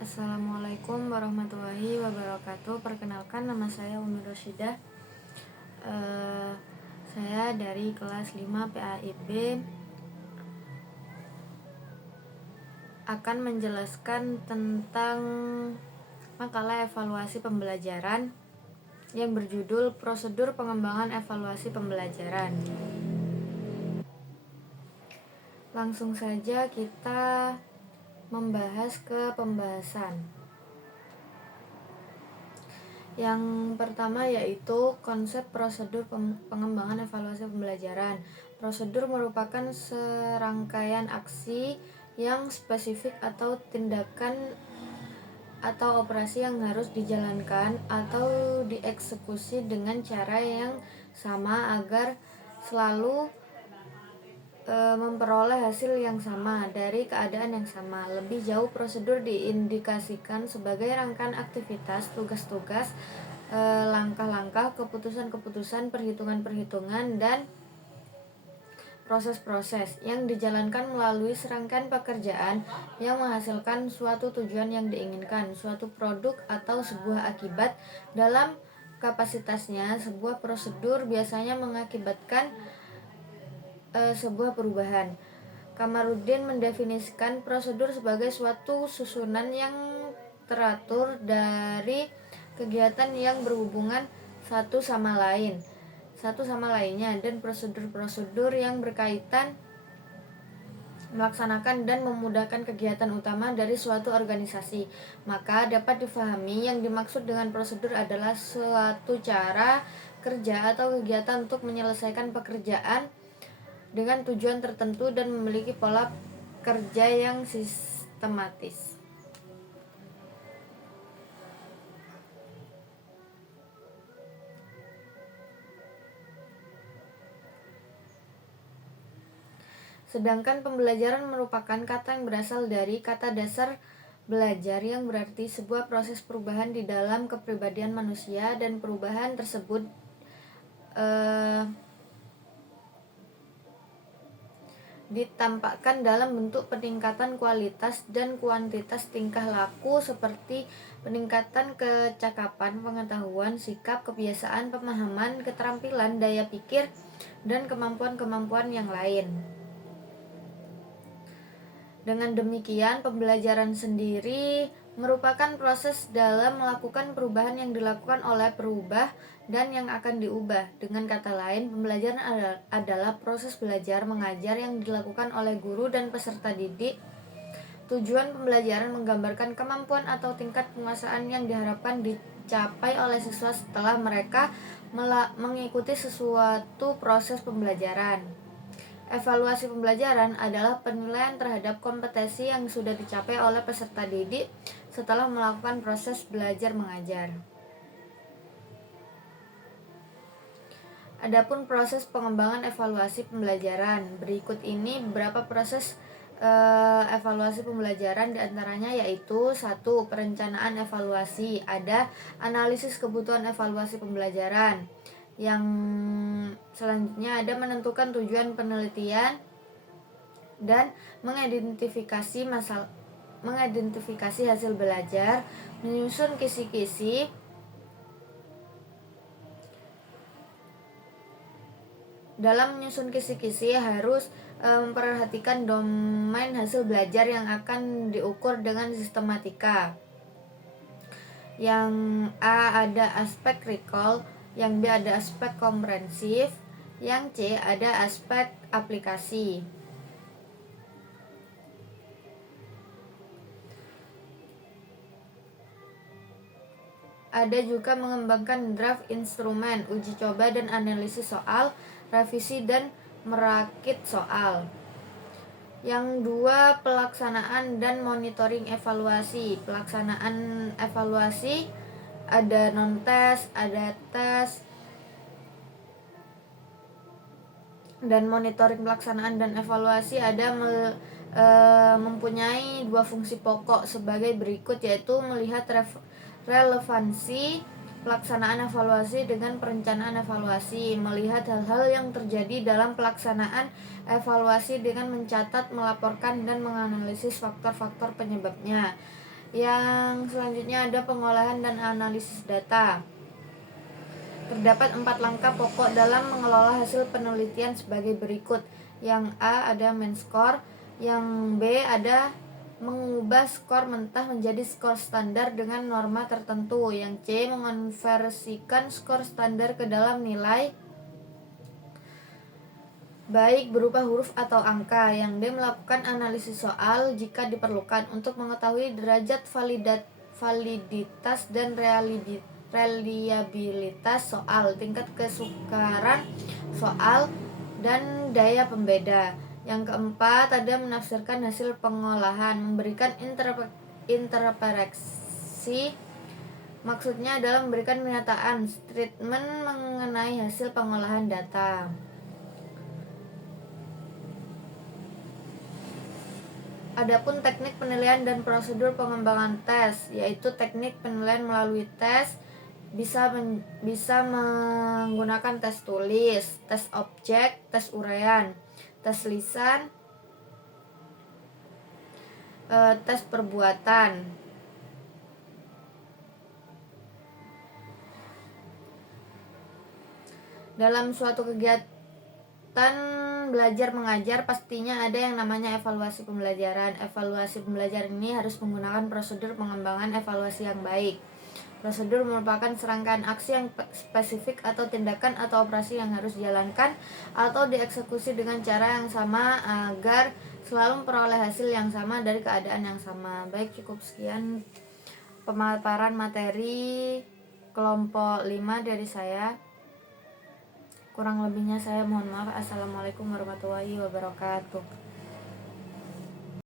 Assalamualaikum warahmatullahi wabarakatuh. Perkenalkan, nama saya Umi Rosyidah. Eh, saya dari kelas 5 PAIB akan menjelaskan tentang makalah evaluasi pembelajaran yang berjudul Prosedur Pengembangan Evaluasi Pembelajaran. Langsung saja kita membahas ke pembahasan. Yang pertama yaitu konsep prosedur pengembangan evaluasi pembelajaran. Prosedur merupakan serangkaian aksi yang spesifik atau tindakan atau operasi yang harus dijalankan atau dieksekusi dengan cara yang sama agar selalu memperoleh hasil yang sama dari keadaan yang sama. Lebih jauh, prosedur diindikasikan sebagai rangkaian aktivitas, tugas-tugas, langkah-langkah, keputusan-keputusan, perhitungan-perhitungan, dan proses-proses yang dijalankan melalui serangkaian pekerjaan yang menghasilkan suatu tujuan yang diinginkan, suatu produk atau sebuah akibat. Dalam kapasitasnya, sebuah prosedur biasanya mengakibatkan sebuah perubahan. Kamarudin mendefinisikan prosedur sebagai suatu susunan yang teratur dari kegiatan yang berhubungan satu sama lainnya dan prosedur-prosedur yang berkaitan melaksanakan dan memudahkan kegiatan utama dari suatu organisasi. Maka dapat difahami yang dimaksud dengan prosedur adalah suatu cara kerja atau kegiatan untuk menyelesaikan pekerjaan dengan tujuan tertentu dan memiliki pola kerja yang sistematis. Sedangkan pembelajaran merupakan kata yang berasal dari kata dasar belajar yang berarti sebuah proses perubahan di dalam kepribadian manusia, dan perubahan tersebut ditampakkan dalam bentuk peningkatan kualitas dan kuantitas tingkah laku seperti peningkatan kecakapan, pengetahuan, sikap, kebiasaan, pemahaman, keterampilan, daya pikir, dan kemampuan-kemampuan yang lain. Dengan demikian, pembelajaran sendiri merupakan proses dalam melakukan perubahan yang dilakukan oleh perubah dan yang akan diubah. Dengan kata lain, pembelajaran adalah proses belajar mengajar yang dilakukan oleh guru dan peserta didik. Tujuan pembelajaran menggambarkan kemampuan atau tingkat penguasaan yang diharapkan dicapai oleh siswa setelah mereka mengikuti sesuatu proses pembelajaran. Evaluasi pembelajaran adalah penilaian terhadap kompetensi yang sudah dicapai oleh peserta didik setelah melakukan proses belajar mengajar. Adapun proses pengembangan evaluasi pembelajaran, berikut ini beberapa proses evaluasi pembelajaran, diantaranya yaitu 1. Perencanaan evaluasi. Ada analisis kebutuhan evaluasi pembelajaran. Yang selanjutnya ada menentukan tujuan penelitian dan mengidentifikasi hasil belajar, menyusun kisi-kisi. Dalam menyusun kisi-kisi harus memperhatikan domain hasil belajar yang akan diukur dengan sistematika. Yang A ada aspek recall, yang B ada aspek komprehensif, yang C ada aspek aplikasi. Ada juga mengembangkan draft instrumen, uji coba dan analisis soal, revisi dan merakit soal. Yang 2, pelaksanaan dan monitoring evaluasi. Pelaksanaan evaluasi ada non-tes, ada tes, dan monitoring pelaksanaan dan evaluasi ada mempunyai 2 fungsi pokok sebagai berikut, yaitu melihat relevansi pelaksanaan evaluasi dengan perencanaan evaluasi, melihat hal-hal yang terjadi dalam pelaksanaan evaluasi dengan mencatat, melaporkan, dan menganalisis faktor-faktor penyebabnya. Yang selanjutnya ada pengolahan dan analisis data. Terdapat 4 langkah pokok dalam mengelola hasil penelitian sebagai berikut. Yang A ada main score, yang B ada mengubah skor mentah menjadi skor standar dengan norma tertentu, yang C mengonversikan skor standar ke dalam nilai baik berupa huruf atau angka, yang D melakukan analisis soal jika diperlukan untuk mengetahui derajat validitas dan reliabilitas soal, tingkat kesukaran soal, dan daya pembeda. Yang keempat ada menafsirkan hasil pengolahan, memberikan interpretasi. Maksudnya adalah memberikan pernyataan statement mengenai hasil pengolahan data. Adapun teknik penilaian dan prosedur pengembangan tes, yaitu teknik penilaian melalui tes bisa menggunakan tes tulis, tes objek, tes uraian, tes lisan, tes perbuatan. Dalam suatu kegiatan belajar mengajar pastinya ada yang namanya evaluasi pembelajaran. Evaluasi pembelajaran ini harus menggunakan prosedur pengembangan evaluasi yang baik. Prosedur merupakan serangkaian aksi yang spesifik atau tindakan atau operasi yang harus dijalankan atau dieksekusi dengan cara yang sama agar selalu memperoleh hasil yang sama dari keadaan yang sama. Baik, cukup sekian pemaparan materi kelompok 5 dari saya. Kurang lebihnya saya mohon maaf. Assalamualaikum warahmatullahi wabarakatuh.